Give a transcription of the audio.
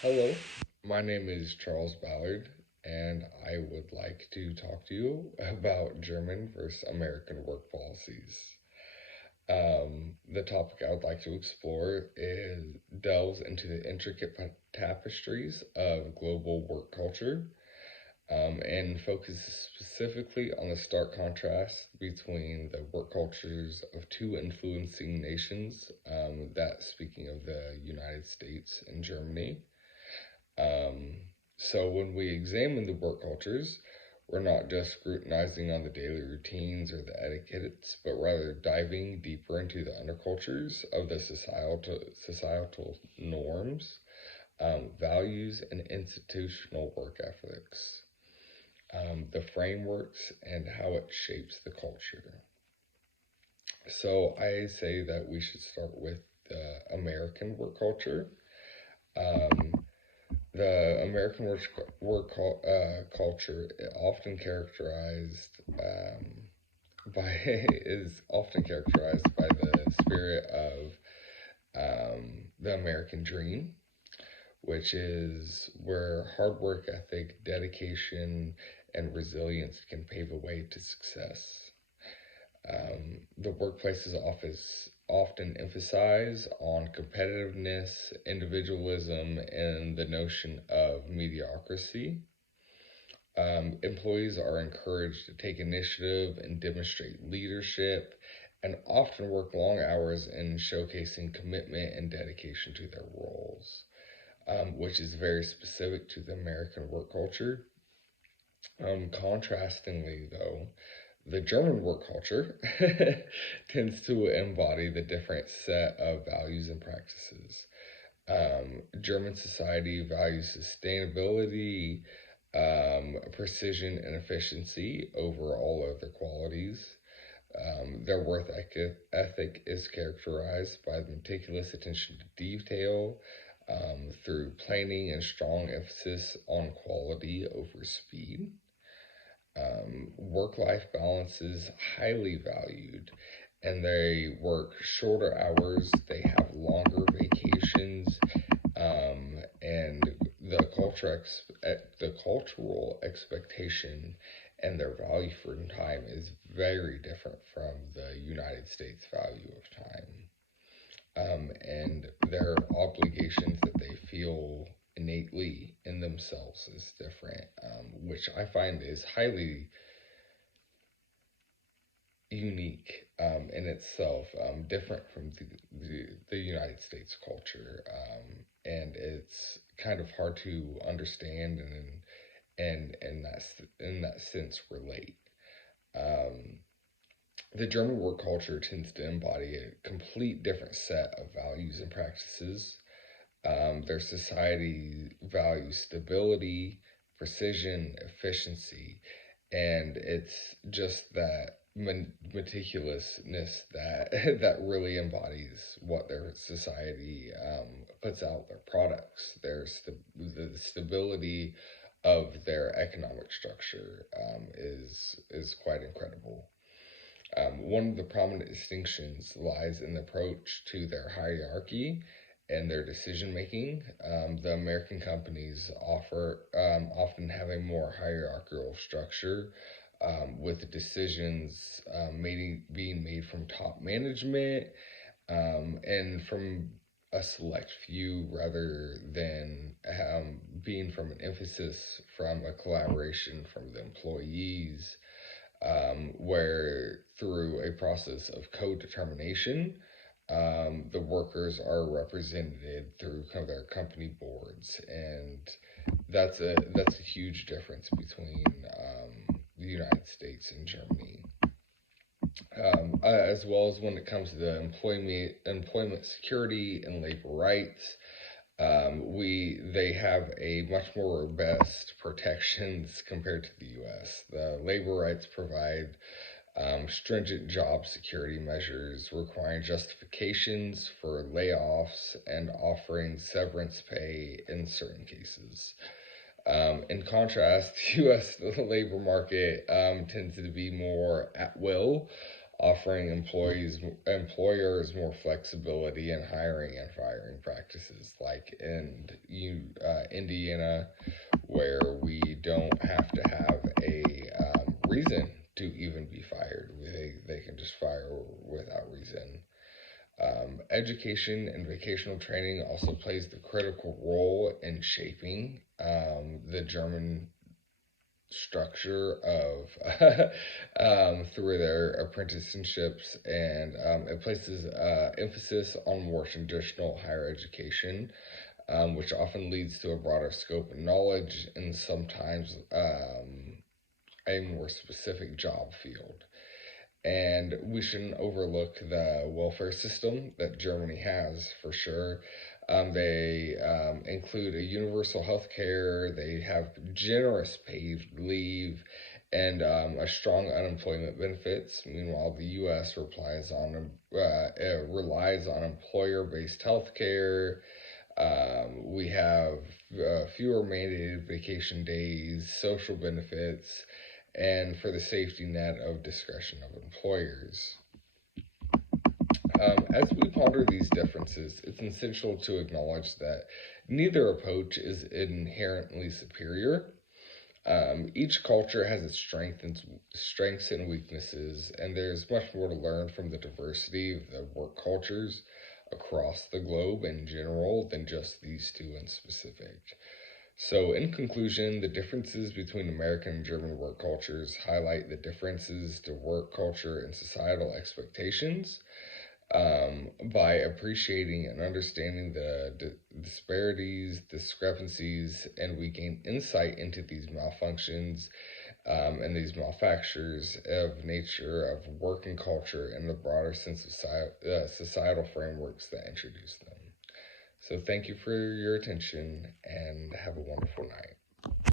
Hello, my name is Charles Ballard, and I would like to talk to you about German versus American work policies. The topic I would like to explore delves into the intricate tapestries of global work culture, and focuses specifically on the stark contrast between the work cultures of two influencing nations, that speaking of the United States and Germany. Um, so when we examine the work cultures, we're not just scrutinizing on the daily routines or the etiquettes, but rather diving deeper into the undercultures of the societal norms, values, and institutional work ethics, the frameworks, and how it shapes the culture. So I say that we should start with the American work culture. Um, The American culture often characterized by is often characterized by the spirit of the American dream, which is where hard work ethic, dedication, and resilience can pave a way to success. The workplaces often emphasize on competitiveness, individualism, and the notion of mediocrity. Employees are encouraged to take initiative and demonstrate leadership, and often work long hours in showcasing commitment and dedication to their roles, which is very specific to the American work culture. Contrastingly, though, the German work culture tends to embody the different set of values and practices. German society values sustainability, precision, and efficiency over all other qualities. Their ethic is characterized by meticulous attention to detail, through planning and strong emphasis on quality over speed. Work life balance is highly valued, and they work shorter hours, they have longer vacations, and the cultural expectation and their value for time is very different from the United States value of time. And their obligations that they feel innately in themselves is different, which I find is highly unique, in itself, different from the United States culture, and it's kind of hard to understand and in that sense relate. Um, the German work culture tends to embody a complete different set of values and practices. Their society values stability, precision, efficiency, and it's just that meticulousness that that really embodies what their society puts out. Their products, the stability of their economic structure, is quite incredible. One of the prominent distinctions lies in the approach to their hierarchy and their decision making. The American companies often have a more hierarchical structure, with decisions being made from top management, and from a select few rather than being from an emphasis from a collaboration from the employees, where through a process of co-determination, the workers are represented through kind of their company boards, and that's a huge difference between the United States and Germany. As well as when it comes to the employment security and labor rights, we they have a much more robust protections compared to the U.S. The labor rights provide stringent job security measures requiring justifications for layoffs and offering severance pay in certain cases. In contrast, U.S. labor market tends to be more at will, offering employers more flexibility in hiring and firing practices, like in Indiana, where we don't have to have a reason to even be fired. They can just fire without reason. Education and vocational training also plays the critical role in shaping the German structure of through their apprenticeships, and it places emphasis on more traditional higher education, which often leads to a broader scope of knowledge and sometimes a more specific job field. And we shouldn't overlook the welfare system that Germany has for sure. They include a universal health care, they have generous paid leave, and a strong unemployment benefits. Meanwhile, the U.S. relies on employer-based health care. We have fewer mandated vacation days, social benefits, and for the safety net of discretion of employers. As we ponder these differences, it's essential to acknowledge that neither approach is inherently superior. Each culture has its strengths and weaknesses, and there's much more to learn from the diversity of the work cultures across the globe in general than just these two in specific. So, in conclusion, the differences between American and German work cultures highlight the differences to work culture and societal expectations. By appreciating and understanding the disparities, discrepancies, and we gain insight into these malfunctions and these malfactures of nature of working culture and the broader sense of societal frameworks that introduce them. So, thank you for your attention and have a wonderful night.